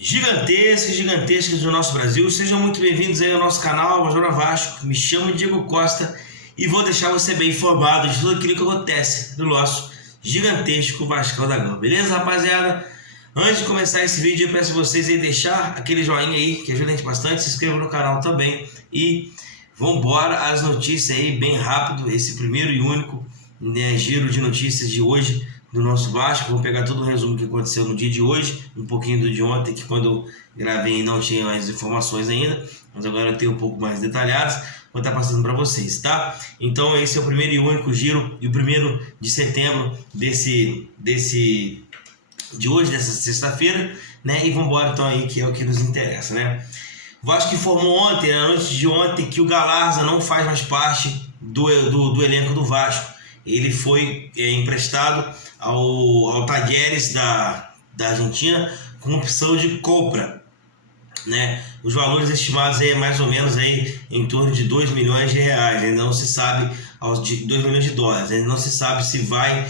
gigantescas do nosso Brasil. Sejam muito bem-vindos aí ao nosso canal Major Vasco. Me chamo Diego Costa e vou deixar você bem informado de tudo aquilo que acontece no nosso gigantesco Vascão da Gama. Beleza, rapaziada? Antes de começar esse vídeo, eu peço vocês aí deixar aquele joinha aí, que ajuda a gente bastante. Se inscreva no canal também e vambora as notícias aí bem rápido. Esse primeiro e único, né, giro de notícias de hoje do nosso Vasco. Vou pegar todo o resumo que aconteceu no dia de hoje, um pouquinho do de ontem, que quando eu gravei não tinha mais informações ainda, mas agora eu tenho um pouco mais detalhados, vou estar passando para vocês, tá? Então esse é o primeiro e único giro, e o 1º de setembro de hoje, dessa sexta-feira, né? E vamos embora então aí, que é o que nos interessa, né? O Vasco informou ontem, na noite de ontem, que o Galarza não faz mais parte do elenco do Vasco. Ele foi emprestado ao Talleres da Argentina com opção de compra, né? Os valores estimados aí é mais ou menos aí em torno de 2 milhões de reais. Ainda não se sabe, 2 milhões de dólares. Ainda não se sabe se vai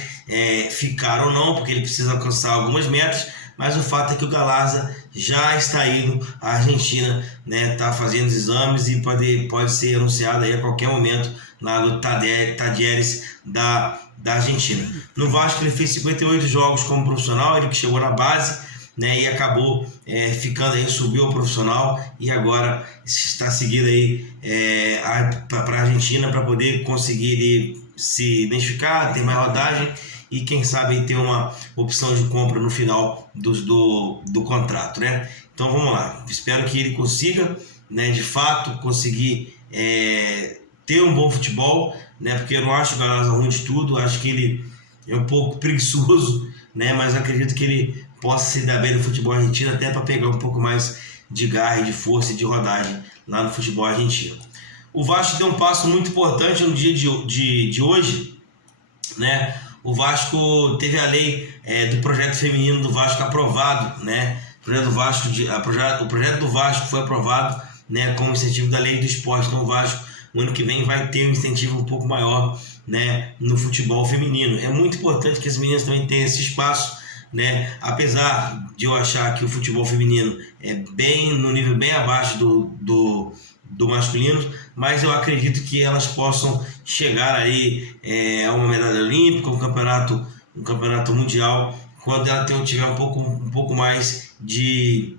ficar ou não, porque ele precisa alcançar algumas metas. Mas o fato é que o Galarza já está indo à Argentina, né? Está fazendo os exames e pode ser anunciado aí a qualquer momento lá no Talleres da Argentina. No Vasco ele fez 58 jogos como profissional, ele que chegou na base, né? E acabou ficando aí, subiu ao profissional e agora está seguindo aí para a Argentina para poder conseguir se identificar, ter mais rodagem e quem sabe ter uma opção de compra no final do contrato, né? Então vamos lá, espero que ele consiga, né, de fato conseguir ter um bom futebol, né? Porque eu não acho o Galarza ruim de tudo, acho que ele é um pouco preguiçoso, né? Mas acredito que ele possa se dar bem no futebol argentino, até para pegar um pouco mais de garra, de força e de rodagem lá no futebol argentino. O Vasco deu um passo muito importante no dia de hoje, né? O Vasco teve a lei do projeto feminino do Vasco aprovado, né? O projeto do Vasco foi aprovado, né, como incentivo da lei do esporte. Então o Vasco, no ano que vem, vai ter um incentivo um pouco maior, né, no futebol feminino. É muito importante que as meninas também tenham esse espaço, né? Apesar de eu achar que o futebol feminino é bem no nível bem abaixo do masculino, mas eu acredito que elas possam chegar aí a uma medalha olímpica, um campeonato mundial, quando ela tiver um pouco mais de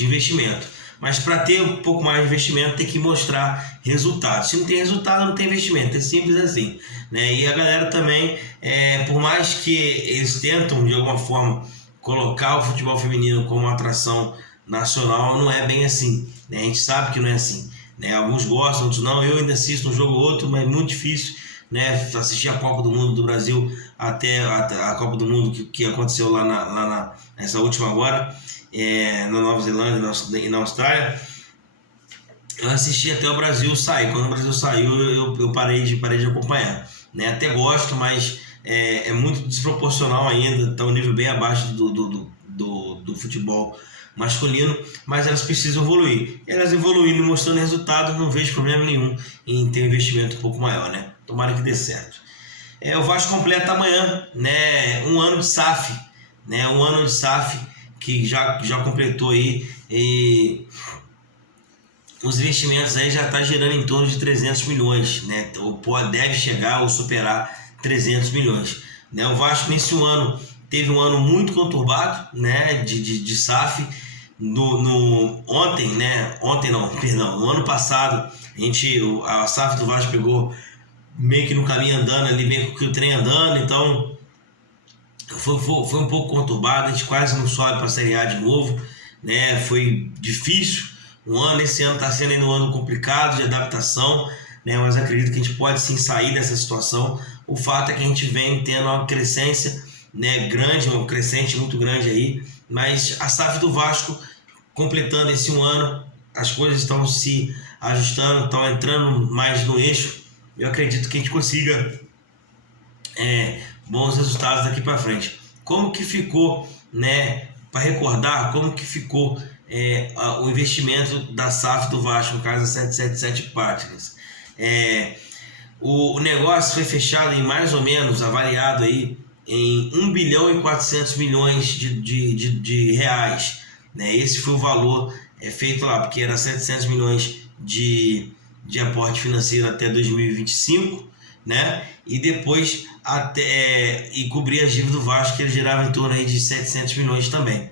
investimento. Mas para ter um pouco mais de investimento tem que mostrar resultados. Se não tem resultado, não tem investimento. É simples assim, né? E a galera também, por mais que eles tentam de alguma forma colocar o futebol feminino como uma atração nacional, não é bem assim, né? A gente sabe que não é assim, né? Alguns gostam, outros não. Eu ainda assisto um jogo ou outro, mas é muito difícil, né, assistir a Copa do Mundo do Brasil até a Copa do Mundo que aconteceu lá nessa última agora, na Nova Zelândia e na Austrália. Eu assisti até o Brasil sair. Quando o Brasil saiu, eu parei de acompanhar, né? Até gosto, mas é muito desproporcional ainda, está um nível bem abaixo do futebol masculino, mas elas precisam evoluir. Elas evoluindo, mostrando resultados, não vejo problema nenhum em ter um investimento um pouco maior, né? Tomara que dê certo. O Vasco completa amanhã, né, um ano de SAF, né? Um ano de SAF que já completou aí, e os investimentos aí já está girando em torno de 300 milhões, né? Ou deve chegar ou superar 300 milhões, né? O Vasco nesse ano teve um ano muito conturbado, né, de SAF. No ano passado, a SAF do Vasco pegou meio que no caminho andando ali, meio que o trem andando, então foi um pouco conturbado, a gente quase não sobe para a Série A de novo, né? Foi difícil esse ano está sendo ainda um ano complicado de adaptação, né? Mas acredito que a gente pode sim sair dessa situação. O fato é que a gente vem tendo uma crescência, né, grande, um crescente muito grande aí, mas a SAF do Vasco completando esse um ano, as coisas estão se ajustando, estão entrando mais no eixo. Eu acredito que a gente consiga bons resultados daqui para frente. Como que ficou, né, para recordar como que ficou o investimento da SAF do Vasco, no caso da 777 Partners. O negócio foi fechado em mais ou menos, avaliado aí em 1 bilhão e 400 milhões de reais, né? Esse foi o valor feito lá, porque era 700 milhões de aporte financeiro até 2025, né? E depois e cobrir a dívida do Vasco, que ele gerava em torno aí de 700 milhões também.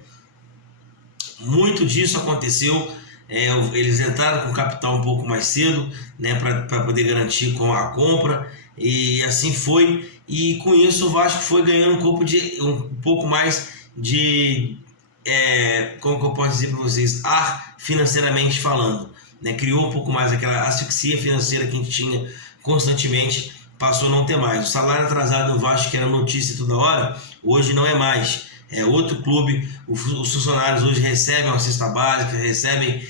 Muito disso aconteceu, eles entraram com capital um pouco mais cedo, né, para poder garantir com a compra, e assim foi, e com isso o Vasco foi ganhando um pouco mais de, como que eu posso dizer para vocês, ar financeiramente falando, né? Criou um pouco mais aquela asfixia financeira que a gente tinha constantemente, passou a não ter mais. O salário atrasado do Vasco, que era notícia toda hora, hoje não é mais. É outro clube, os funcionários hoje recebem uma cesta básica, recebem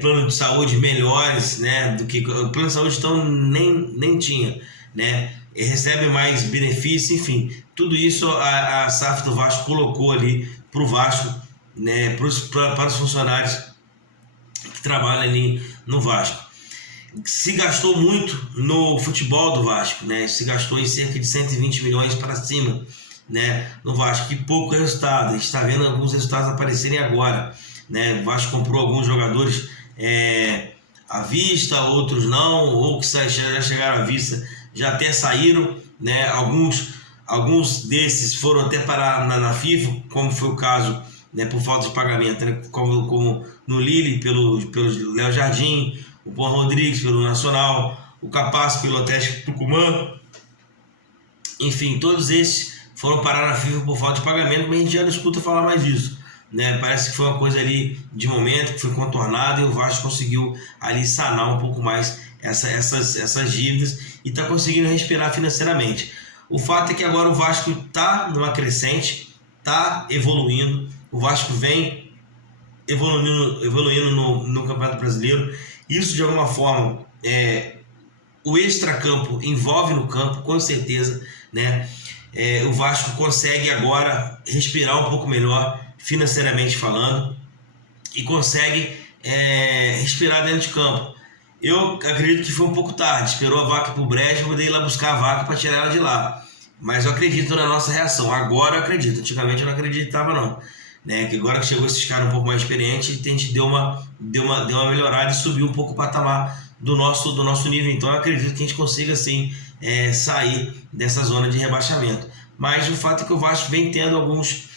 plano de saúde melhores, né, do que o plano de saúde então nem tinha, né, recebe mais benefícios, enfim, tudo isso a SAF do Vasco colocou ali para o Vasco, né, para os funcionários que trabalham ali no Vasco. Se gastou muito no futebol do Vasco, né, se gastou em cerca de 120 milhões para cima, né, no Vasco, que pouco resultado. A gente está vendo alguns resultados aparecerem agora, né? O Vasco comprou alguns jogadores à vista, outros não, ou que já chegaram à vista, já até saíram, né? Alguns desses foram até parar na FIFA, como foi o caso, né, por falta de pagamento, né? Como no Lille, pelo Léo Jardim, o Juan Rodrigues pelo Nacional, o Capaz pelo Atlético Tucumã, enfim, todos esses foram parar na FIFA por falta de pagamento, mas a gente já não escuta falar mais disso, né? Parece que foi uma coisa ali de momento, que foi contornada, e o Vasco conseguiu ali sanar um pouco mais essas dívidas e está conseguindo respirar financeiramente. O fato é que agora o Vasco está numa crescente, está evoluindo, o Vasco vem evoluindo no Campeonato Brasileiro. Isso de alguma forma, o extracampo envolve no campo, com certeza, né? O Vasco consegue agora respirar um pouco melhor financeiramente falando e consegue respirar dentro de campo. Eu acredito que foi um pouco tarde, esperou a vaca para o brejo para poder ir lá buscar a vaca para tirar ela de lá, mas eu acredito na nossa reação. Agora eu acredito, antigamente eu não acreditava não, né? Que agora que chegou esses caras um pouco mais experientes, a gente deu uma melhorada e subiu um pouco o patamar do nosso nível. Então eu acredito que a gente consiga sim sair dessa zona de rebaixamento. Mas o fato é que o Vasco vem tendo alguns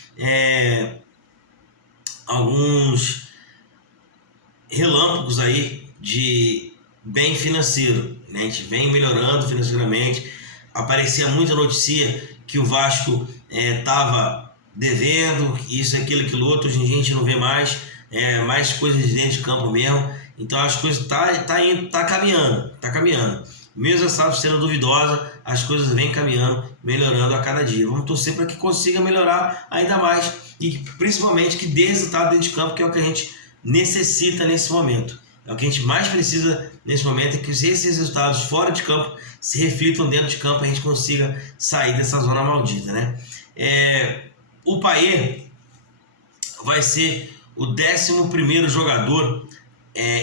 relâmpagos aí de bem financeiro, né? A gente vem melhorando financeiramente. Aparecia muita notícia que o Vasco estava devendo, isso, aquilo, aquilo outro. Hoje a gente não vê mais, mais coisas de dentro de campo mesmo. Então as coisas tá caminhando. Mesmo a SAF sendo duvidosa, as coisas vêm caminhando, melhorando a cada dia. Vamos torcer para que consiga melhorar ainda mais e principalmente que dê resultado dentro de campo, que é o que a gente necessita nesse momento. É o que a gente mais precisa nesse momento, é que esses resultados fora de campo se reflitam dentro de campo, a gente consiga sair dessa zona maldita, né? O Payet vai ser o 11º jogador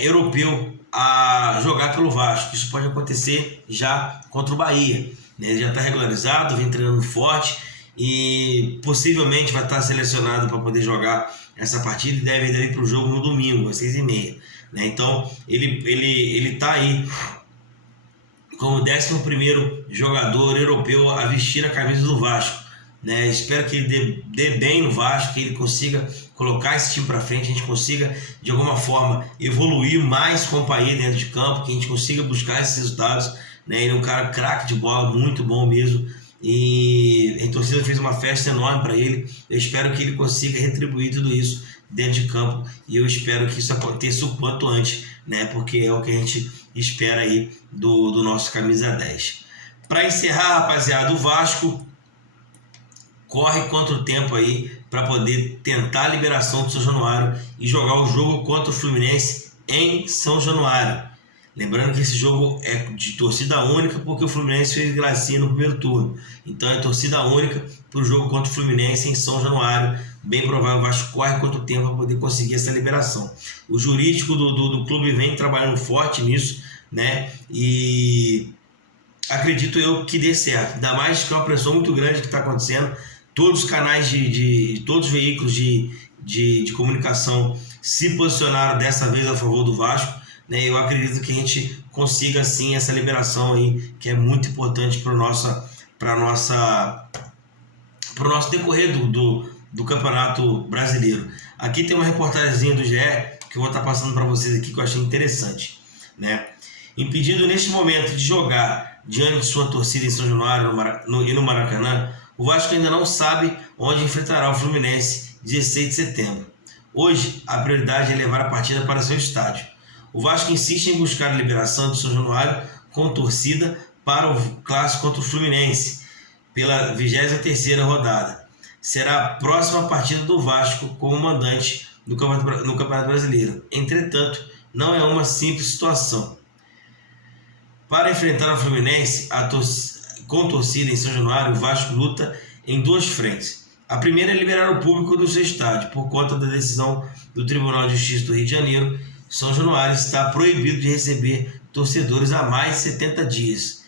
europeu a jogar pelo Vasco. Isso pode acontecer já contra o Bahia, né? Ele já está regularizado, vem treinando forte e possivelmente vai estar selecionado para poder jogar essa partida e deve ir para o jogo no domingo, às 6h30, né? Então ele está aí como o 11º jogador europeu a vestir a camisa do Vasco, né? Espero que ele dê bem no Vasco, que ele consiga colocar esse time para frente, a gente consiga de alguma forma evoluir mais com o Payet dentro de campo, que a gente consiga buscar esses resultados, né? Ele é um cara craque de bola, muito bom mesmo, e a torcida fez uma festa enorme para ele. Eu espero que ele consiga retribuir tudo isso dentro de campo e eu espero que isso aconteça o quanto antes, né? Porque é o que a gente espera aí do nosso camisa 10. Para encerrar, rapaziada, o Vasco corre contra o tempo aí para poder tentar a liberação do São Januário e jogar o jogo contra o Fluminense em São Januário. Lembrando que esse jogo é de torcida única, porque o Fluminense fez gracinha no primeiro turno. Então é torcida única para o jogo contra o Fluminense em São Januário. Bem provável o Vasco corre quanto tempo para poder conseguir essa liberação. O jurídico do clube vem trabalhando forte nisso, né? E acredito eu que dê certo. Ainda mais que é uma pressão muito grande que está acontecendo. Todos os canais de todos os veículos de comunicação se posicionaram dessa vez a favor do Vasco, né? Eu acredito que a gente consiga sim essa liberação aí, que é muito importante para o nosso decorrer do Campeonato Brasileiro. Aqui tem uma reportagemzinha do GE que eu vou estar passando para vocês aqui, que eu achei interessante, né? Impedido neste momento de jogar diante de sua torcida em São Januário e no Maracanã, o Vasco ainda não sabe onde enfrentará o Fluminense 16 de setembro. Hoje, a prioridade é levar a partida para seu estádio. O Vasco insiste em buscar a liberação de São Januário com torcida para o clássico contra o Fluminense, pela 23ª rodada. Será a próxima partida do Vasco como mandante no Campeonato Brasileiro. Entretanto, não é uma simples situação. Para enfrentar o Fluminense com torcida em São Januário, o Vasco luta em duas frentes. A primeira é liberar o público do seu estádio. Por conta da decisão do Tribunal de Justiça do Rio de Janeiro, São Januário está proibido de receber torcedores há mais de 70 dias.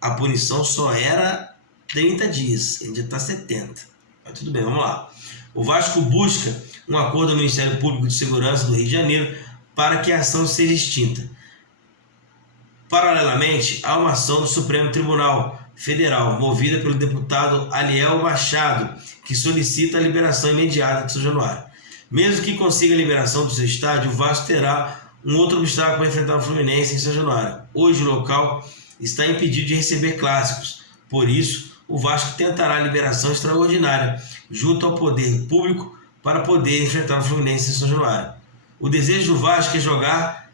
A punição só era 30 dias, a gente já está 70. Mas tudo bem, vamos lá. O Vasco busca um acordo do Ministério Público de Segurança do Rio de Janeiro para que a ação seja extinta. Paralelamente, há uma ação do Supremo Tribunal Federal, movida pelo deputado Aliel Machado, que solicita a liberação imediata de São Januário. Mesmo que consiga a liberação do seu estádio, o Vasco terá um outro obstáculo para enfrentar o Fluminense em São Januário. Hoje o local está impedido de receber clássicos, por isso o Vasco tentará a liberação extraordinária junto ao poder público para poder enfrentar o Fluminense em São Januário. O desejo do Vasco é jogar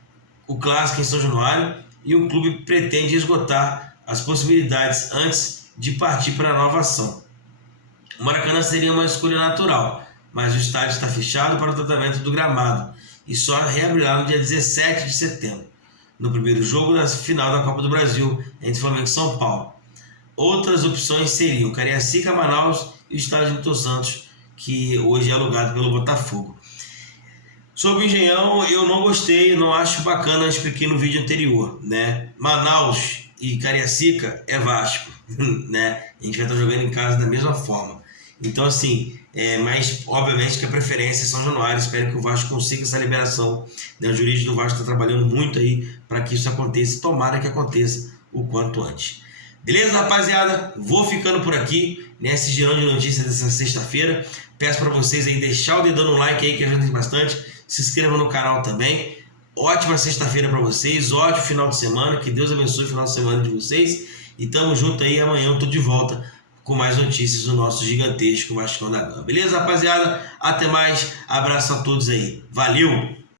o clássico em São Januário e o clube pretende esgotar as possibilidades antes de partir para a nova ação. O Maracanã seria uma escolha natural, mas o estádio está fechado para o tratamento do gramado e só reabrirá no dia 17 de setembro, no primeiro jogo da final da Copa do Brasil entre Flamengo e São Paulo. Outras opções seriam Cariacica, Manaus e o estádio Newton Santos, que hoje é alugado pelo Botafogo. Sobre o Engenhão, eu não gostei, não acho bacana, eu expliquei no vídeo anterior, né? Manaus e Cariacica é Vasco, né? A gente vai estar jogando em casa da mesma forma. Então, assim, mas obviamente que a preferência é São Januário. Espero que o Vasco consiga essa liberação, né? O jurídico do Vasco está trabalhando muito aí para que isso aconteça. Tomara que aconteça o quanto antes. Beleza, rapaziada? Vou ficando por aqui nesse girão de notícias dessa sexta-feira. Peço para vocês aí deixar o dedão no like aí, que ajuda bastante. Se inscreva no canal também. Ótima sexta-feira para vocês, ótimo final de semana. Que Deus abençoe o final de semana de vocês. E tamo junto aí. Amanhã eu tô de volta com mais notícias do nosso gigantesco Vascão da Gama. Beleza, rapaziada? Até mais. Abraço a todos aí. Valeu!